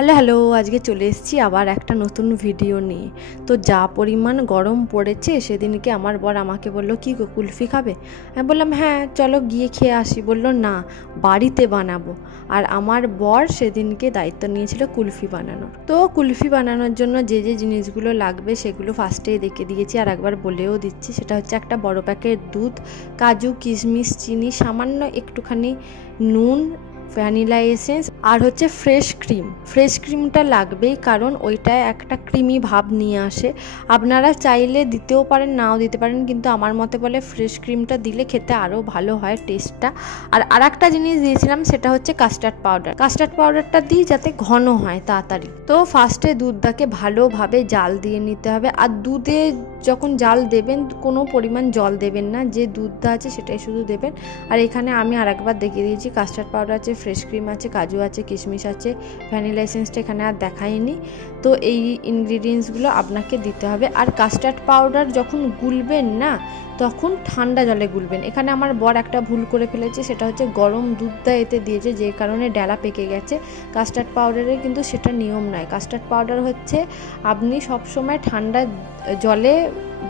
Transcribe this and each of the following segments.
Hello hello, আজকে চলে এসেছি আবার একটা নতুন ভিডিও নিয়ে। তো যা পরিমাণ গরম পড়েছে সেদিনকে আমার বর আমাকে বলল, কি গো কুলফি খাবে? আমি বললাম হ্যাঁ চলো গিয়ে খেয়ে আসি। বলল না, বাড়িতে বানাবো। আর আমার বর সেদিনকে দায়িত্ব নিয়েছিল কুলফি বানানোর। তো কুলফি বানানোর জন্য যে যে জিনিসগুলো লাগবে সেগুলো ফার্স্টেই দেখে দিয়েছি, আর একবার বলেও দিচ্ছি। সেটা হচ্ছে একটা বড় প্যাকেট দুধ, কাজু কিশমিশ, চিনি, সামান্য একটুখানি নুন, ভ্যানিলা এসেন্স, আর হচ্ছে ফ্রেশ ক্রিম। ফ্রেশ ক্রিমটা লাগবেই, কারণ ওইটায় একটা ক্রিমি ভাব নিয়ে আসে। আপনারা চাইলে দিতেও পারেন, নাও দিতে পারেন, কিন্তু আমার মতে বলে ফ্রেশ ক্রিমটা দিলে খেতে আরও ভালো হয় টেস্টটা। আর একটা জিনিস দিয়েছিলাম, সেটা হচ্ছে কাস্টার্ড পাউডার। কাস্টার্ড পাউডারটা দিই যাতে ঘন হয় তাড়াতাড়ি। তো ফার্স্টে দুধটাকে ভালোভাবে জাল দিয়ে নিতে হবে। আর দুধে যখন জাল দেবেন কোনো পরিমাণ জল দেবেন না, যে দুধটা আছে সেটাই শুধু দেবেন। আর এখানে আমি আরেকবার দেখিয়ে দিয়েছি, কাস্টার্ড পাউডার আছে, ফ্রেশ ক্রিম আছে, কাজু আছে, কিশমিশ আছে, ভ্যানিলা এসেন্সটা এখানে আর দেখাইনি। তো এই ইনগ্রিডিয়েন্টসগুলো আপনাকে দিতে হবে। আর কাস্টার্ড পাউডার যখন গুলবেন না, তখন ঠান্ডা জলে গুলবেন। এখানে আমার বর একটা ভুল করে ফেলেছে, সেটা হচ্ছে গরম দুধটা এতে দিয়েছে, যে কারণে ডেলা পেকে গেছে। কাস্টার্ড পাউডারে কিন্তু সেটা নিয়ম নয়। কাস্টার্ড পাউডার হচ্ছে আপনি সবসময় ঠান্ডা জলে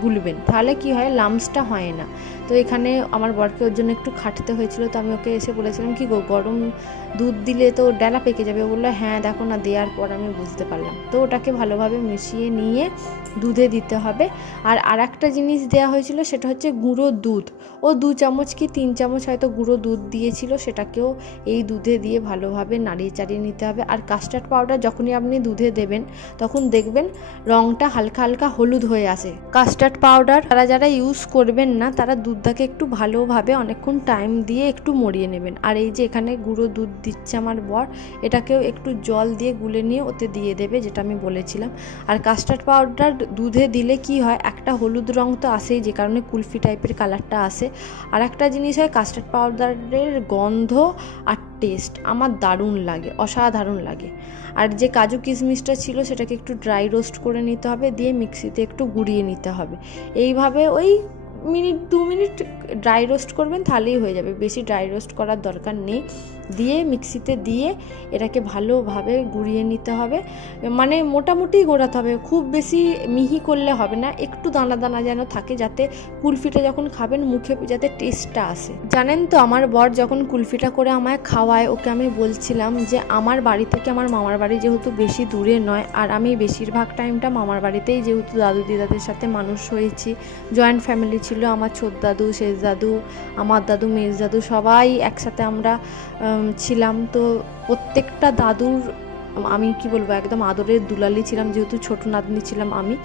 গুলবেন, তাহলে কি হয়, লামসটা হয় না। তো এখানে আমার বরকে ওর জন্য একটু খাটতে হয়েছিল। তো আমি ওকে এসে বলেছিলাম, কি গো গরম দুধ দিলে তো ডেলা পেকে যাবে। বললো হ্যাঁ দেখো না, দেওয়ার পর আমি বুঝতে পারলাম। তো ওটাকে ভালোভাবে মিশিয়ে নিয়ে দুধে দিতে হবে। আর একটা জিনিস দেওয়া হয়েছিল, সেটা হচ্ছে গুঁড়ো দুধ। ও 2 চামচ কি 3 চামচ হয়তো গুঁড়ো দুধ দিয়েছিল, সেটাকেও এই দুধে দিয়ে ভালোভাবে নাড়িয়ে চাড়িয়ে নিতে হবে। আর কাস্টার্ড পাউডার যখনই আপনি দুধে দেবেন, তখন দেখবেন রঙটা হালকা হালকা হলুদ হয়ে আসে। কাস্টার্ড পাউডার যারা ইউজ করবেন না, তারা দুধটাকে একটু ভালোভাবে অনেকক্ষণ টাইম দিয়ে একটু মরিয়ে নেবেন। আর এই যে এখানে গুঁড়ো দুধ দিচ্ছে আমার বর, এটাকেও একটু জল দিয়ে গুলে নিয়ে ওতে দিয়ে দেবে, যেটা আমি বলেছিলাম। আর কাস্টার্ড পাউডার দুধে দিলে কি হয়, একটা হলুদ রং তো আসেই, যে কারণে কুলফি টাইপের কালারটা আসে। আর একটা জিনিস হয়, কাস্টার্ড পাউডারের গন্ধ আর টেস্ট আমার দারুণ লাগে, অসাধারণ লাগে। আর যে কাজু কিশমিশটা ছিল, সেটাকে একটু ড্রাই রোস্ট করে নিতে হবে, দিয়ে মিক্সিতে একটু গুঁড়িয়ে নিতে হবে। এইভাবে ওই 2 মিনিট ড্রাই রোস্ট করবেন, তাহলেই হয়ে যাবে। বেশি ড্রাই রোস্ট করার দরকার নেই। দিয়ে মিক্সিতে দিয়ে এটাকে ভালোভাবে গুঁড়িয়ে নিতে হবে। মানে মোটামুটি গোড়াতে হবে, খুব বেশি মিহি করলে হবে না, একটু দানা দানা যেন থাকে, যাতে কুলফিটা যখন খাবেন মুখে যাতে টেস্টটা আসে। জানেন তো, আমার বর যখন কুলফিটা করে আমায় খাওয়ায়, ওকে আমি বলছিলাম যে আমার বাড়ি থেকে আমার মামার বাড়ি যেহেতু বেশি দূরে নয়, আর আমি বেশিরভাগ টাইমটা মামার বাড়িতেই, যেহেতু দাদু দিদাদের সাথে মানুষ হয়েছি, জয়েন্ট ফ্যামিলি ছিল, আমার ছোট দাদু, শেষ দাদু, আমার দাদু, মেজ দাদু, সবাই একসাথে আমরা ছিলাম। তো প্রত্যেকটা দাদুর আমি কি বলবো, একদম আদরের দুলালি ছিলাম, যেহেতু ছোট নাতনি ছিলাম আমি।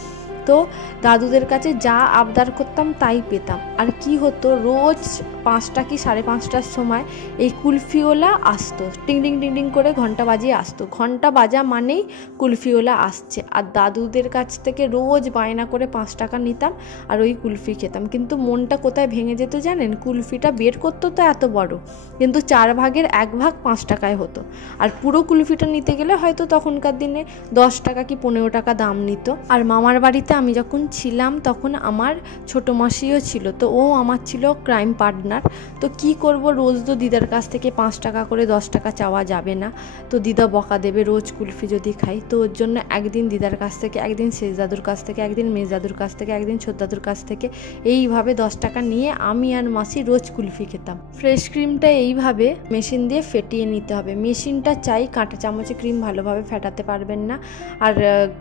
তো দাদুদের কাছে যা আবদার করতাম তাই পেতাম। আর কি হতো, রোজ 5টা কি 5:30টার সময় এই কুলফিওলা আসতো, টিং টিং টিং টিং করে ঘন্টা বাজিয়ে আসতো। ঘন্টা বাজা মানেই কুলফিওলা আসছে। আর দাদুদের কাছ থেকে রোজ বায়না করে 5 টাকা নিতাম, আর ওই কুলফি খেতাম। কিন্তু মনটা কোথায় ভেঙে যেত জানেন, কুলফিটা বের করতো তো এত বড়, কিন্তু 4 ভাগের 1 ভাগ 5 টাকায় হতো। আর পুরো কুলফিটা নিতে গেলে হয়তো তখনকার দিনে 10 টাকা কি 15 টাকা দাম নিত। আর মামার বাড়িতে আমি যখন ছিলাম, তখন আমার ছোটো মাসিও ছিল। তো ও আমার ছিল ক্রাইম পার্টনার। তো কি করব, রোজ তো দিদার কাছ থেকে 5 টাকা করে 10 টাকা চাওয়া যাবে না। তো দিদা বকা দেবে রোজ কুলফি যদি খাই। তো ওর জন্য একদিন দিদার কাছ থেকে, একদিন শেষ দাদুর কাছ থেকে, একদিন মেজ দাদুর কাছ থেকে, একদিন ছোট দাদুর কাছ থেকে, এইভাবে 10 টাকা নিয়ে আমি আর মাসি রোজ কুলফি খেতাম। ফ্রেশ ক্রিমটা এইভাবে মেশিন দিয়ে ফেটিয়ে নিতে হবে। মেশিনটা চাই, কাঁটা চামচে ক্রিম ভালোভাবে ফেটাতে পারবেন না। আর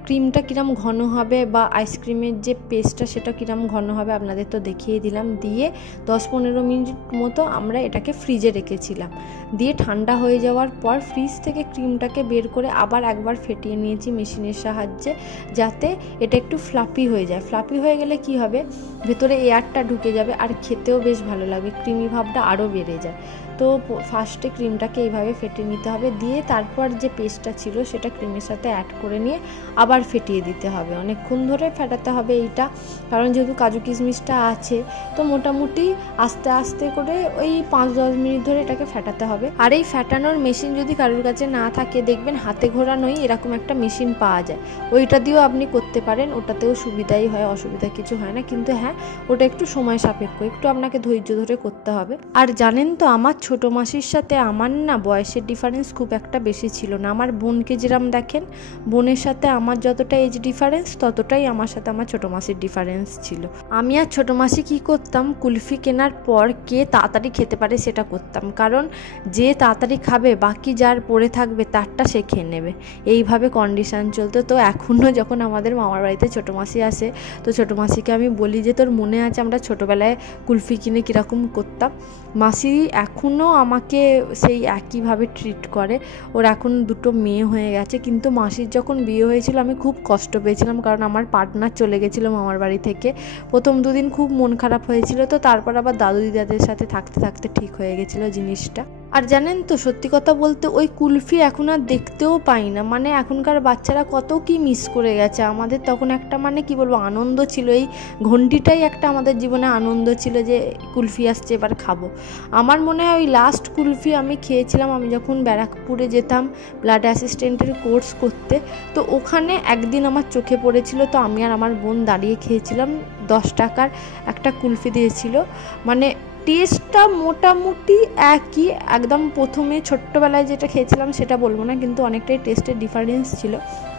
ক্রিমটা কিরম ঘন হবে, বা আইসক্রিমের যে পেস্টটা সেটা কিরম ঘন হবে আপনাদের তো দেখিয়ে দিলাম। দিয়ে 10-15 মিনিট মতো আমরা এটাকে ফ্রিজে রেখেছিলাম। দিয়ে ঠান্ডা হয়ে যাওয়ার পর ফ্রিজ থেকে ক্রিমটাকে বের করে আবার একবার ফেটিয়ে নিয়েছি মেশিনের সাহায্যে, যাতে এটা একটু ফ্লাফি হয়ে যায়। ফ্লাফি হয়ে গেলে কি হবে, ভেতরে এয়ারটা ঢুকে যাবে, আর খেতেও বেশ ভালো লাগবে, ক্রিমি ভাবটা আরও বেড়ে যায়। তো ফার্স্টে ক্রিমটাকে এইভাবে ফেটিয়ে নিতে হবে। দিয়ে তারপর যে পেস্টটা ছিল সেটা ক্রিমের সাথে অ্যাড করে নিয়ে আবার ফেটিয়ে দিতে হবে। অনেকক্ষণ ধরে ফেটাতে হবে এইটা, কারণ যেহেতু কাজু কিশমিশটা আছে। তো মোটামুটি আস্তে আস্তে করে ওই 5-10 মিনিট ধরে এটাকে ফেটাতে হবে। আর এই ফেটানোর মেশিন যদি কারোর কাছে না থাকে, দেখবেন হাতে ঘোরানোই এরকম একটা মেশিন পাওয়া যায়, ওইটা দিয়েও আপনি করতে পারেন। ওটাতেও সুবিধাই হয়, অসুবিধা কিছু হয় না। কিন্তু হ্যাঁ, ওটা একটু সময় সাপেক্ষ, একটু আপনাকে ধৈর্য ধরে করতে হবে। আর জানেন তো, আমার ছোটো মাসির সাথে আমার না বয়সের ডিফারেন্স খুব একটা বেশি ছিল না। আমার বোনকে যেরকম দেখেন, বোনের সাথে আমার যতটা এজ ডিফারেন্স ততটাই আমার সাথে আমার ছোটো মাসির ডিফারেন্স ছিল। আমি আর ছোটো মাসি কী করতাম, কুলফি কেনার পর কে তাড়াতাড়ি খেতে পারে সেটা করতাম, কারণ যে তাড়াতাড়ি খাবে বাকি যার পড়ে থাকবে তারটা সে খেয়ে নেবে, এইভাবে কন্ডিশান চলতো। তো এখনও যখন আমাদের মামার বাড়িতে ছোটো মাসি আসে, তো ছোটো মাসিকে আমি বলি যে তোর মনে আছে আমরা ছোটোবেলায় কুলফি কিনে কীরকম করতাম। মাসি এখনও আমাকে সেই একইভাবে ট্রিট করে। ওর এখন 2টো মেয়ে হয়ে গেছে, কিন্তু মাসির যখন বিয়ে হয়েছিল আমি খুব কষ্ট পেয়েছিলাম, কারণ আমার পার্টনার চলে গেছিলো মামার বাড়ি থেকে। প্রথম 2 দিন খুব মন খারাপ হয়েছিল, তো তারপর আবার দাদু দিদাদের সাথে থাকতে থাকতে ঠিক হয়ে গেছিলো জিনিসটা। আর জানেন তো, সত্যি কথা বলতে ওই কুলফি এখন আর দেখতেও পাই না। মানে এখনকার বাচ্চারা কত কি মিস করে গেছে। আমাদের তখন একটা মানে কি বলবো আনন্দ ছিল, এই ঘন্টিটাই একটা আমাদের জীবনে আনন্দ ছিল যে কুলফি আসছে এবার খাবো। আমার মনে হয় ওই লাস্ট কুলফি আমি খেয়েছিলাম আমি যখন ব্যারাকপুরে যেতাম ব্লাড অ্যাসিস্ট্যান্টের কোর্স করতে। তো ওখানে একদিন আমার চোখে পড়েছিল, তো আমি আর আমার বোন দাঁড়িয়ে খেয়েছিলাম। 10 টাকার একটা কুলফি দিয়েছিল। মানে টেস্টটা মোটামুটি একই, একদম প্রথমে ছোট্টবেলায় যেটা খেয়েছিলাম সেটা বলবো না, কিন্তু অনেকটাই টেস্টের ডিফারেন্স ছিল।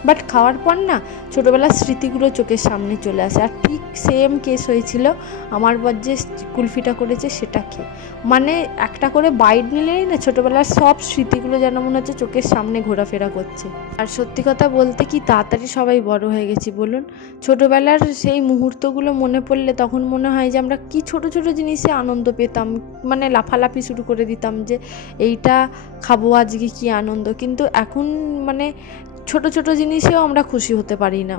বাট খাওয়ার পর না ছোটোবেলার স্মৃতিগুলো চোখের সামনে চলে আসে। আর ঠিক সেম কেস হয়েছিল আমার বর যে কুলফিটা করেছে সেটা খেয়ে। মানে একটা করে বাইট নিলেই না ছোটোবেলার সব স্মৃতিগুলো যেন মনে হচ্ছে চোখের সামনে ঘোরাফেরা করছে। আর সত্যি কথা বলতে কি তাড়াতাড়ি সবাই বড় হয়ে গেছি বলুন। ছোটোবেলার সেই মুহূর্তগুলো মনে পড়লে তখন মনে হয় যে আমরা কি ছোট ছোট জিনিসে আনন্দ পেতাম, মানে লাফালাফি শুরু করে দিতাম যে এইটা খাবো আজকে কি আনন্দ। কিন্তু এখন মানে ছোট ছোট জিনিসেও আমরা খুশি হতে পারি না।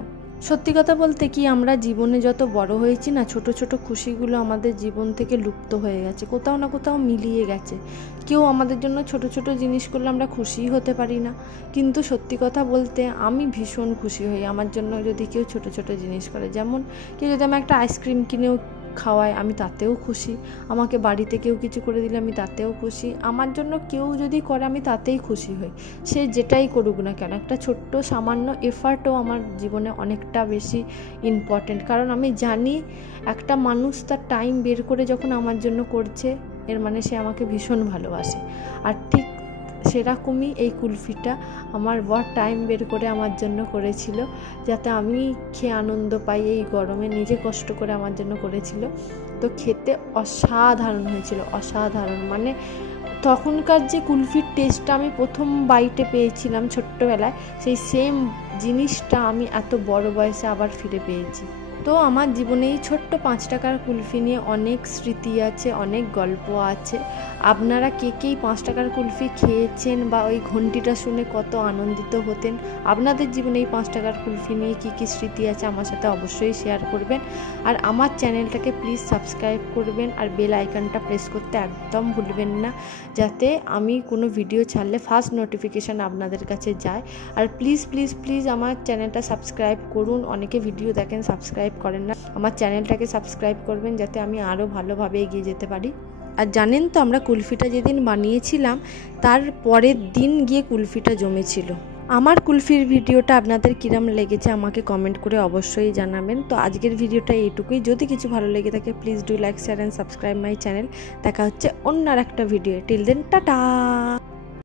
সত্যি কথা বলতে কি আমরা জীবনে যত বড় হয়েছি না, ছোট ছোট খুশিগুলো আমাদের জীবন থেকে লুপ্ত হয়ে গেছে, কোথাও না কোথাও মিলিয়ে গেছে। কেউ আমাদের জন্য ছোট ছোট জিনিস করলে আমরা খুশিই হতে পারি না। কিন্তু সত্যি কথা বলতে আমি ভীষণ খুশি হই আমার জন্য যদি কেউ ছোট ছোট জিনিস করে। যেমন কেউ যদি আমি একটা আইসক্রিম কিনেও খাওয়ায় আমি তাতেও খুশি, আমাকে বাড়িতে কেউ কিছু করে দিলে আমি তাতেও খুশি, আমার জন্য কেউ যদি করে আমি তাতেই খুশি হই। সে যেটাই করুক না কেন, একটা ছোট্ট সামান্য এফার্টও আমার জীবনে অনেকটা বেশি ইম্পর্টেন্ট। কারণ আমি জানি একটা মানুষ তার টাইম বের করে যখন আমার জন্য করছে, এর মানে সে আমাকে ভীষণ ভালোবাসে। আর ঠিক সেরকমই এই কুলফিটা আমার বর টাইম বের করে আমার জন্য করেছিল, যাতে আমি খেয়ে আনন্দ পাই। এই গরমে নিজে কষ্ট করে আমার জন্য করেছিল। তো খেতে অসাধারণ হয়েছিল, অসাধারণ। মানে তখনকার যে কুলফির টেস্টটা আমি প্রথম বাইটে পেয়েছিলাম ছোট্টবেলায়, সেই সেম জিনিসটা আমি এত বড় বয়সে আবার ফিরে পেয়েছি। তো আমার জীবনে এই ছোট্ট 5 টাকার কুলফি নিয়ে অনেক স্মৃতি আছে, অনেক গল্প আছে। আপনারা কে কে 5 টাকার কুলফি খেয়েছেন বা ওই ঘন্টিটা শুনে কত আনন্দিত হতেন? আপনাদের জীবনে এই 5 টাকার কুলফি নিয়ে কী কী স্মৃতি আছে আমার সাথে অবশ্যই শেয়ার করবেন। আর আমার চ্যানেলটাকে প্লিজ সাবস্ক্রাইব করবেন, আর বেল আইকনটা প্রেস করতে একদম ভুলবেন না, যাতে আমি কোনো ভিডিও ছাড়লে ফার্স্ট নোটিফিকেশান আপনাদের কাছে যায়। আর প্লিজ প্লিজ প্লিজ আমার চ্যানেলটা সাবস্ক্রাইব করুন। অনেকে ভিডিও দেখেন সাবস্ক্রাইব করেন না, আমার চ্যানেলটাকে সাবস্ক্রাইব করবেন যাতে আমি আরও ভালোভাবে এগিয়ে যেতে পারি। আর জানেন তো আমরা কুলফিটা যেদিন বানিয়েছিলাম তার পরের দিন গিয়ে কুলফিটা জমেছিল। আমার কুলফির ভিডিওটা আপনাদের কিরম লেগেছে আমাকে কমেন্ট করে অবশ্যই জানাবেন। তো আজকের ভিডিওটা এইটুকুই। যদি কিছু ভালো লেগে থাকে please do like, share and subscribe my channel. দেখা হচ্ছে অন্য আর একটা ভিডিও। Till then tata.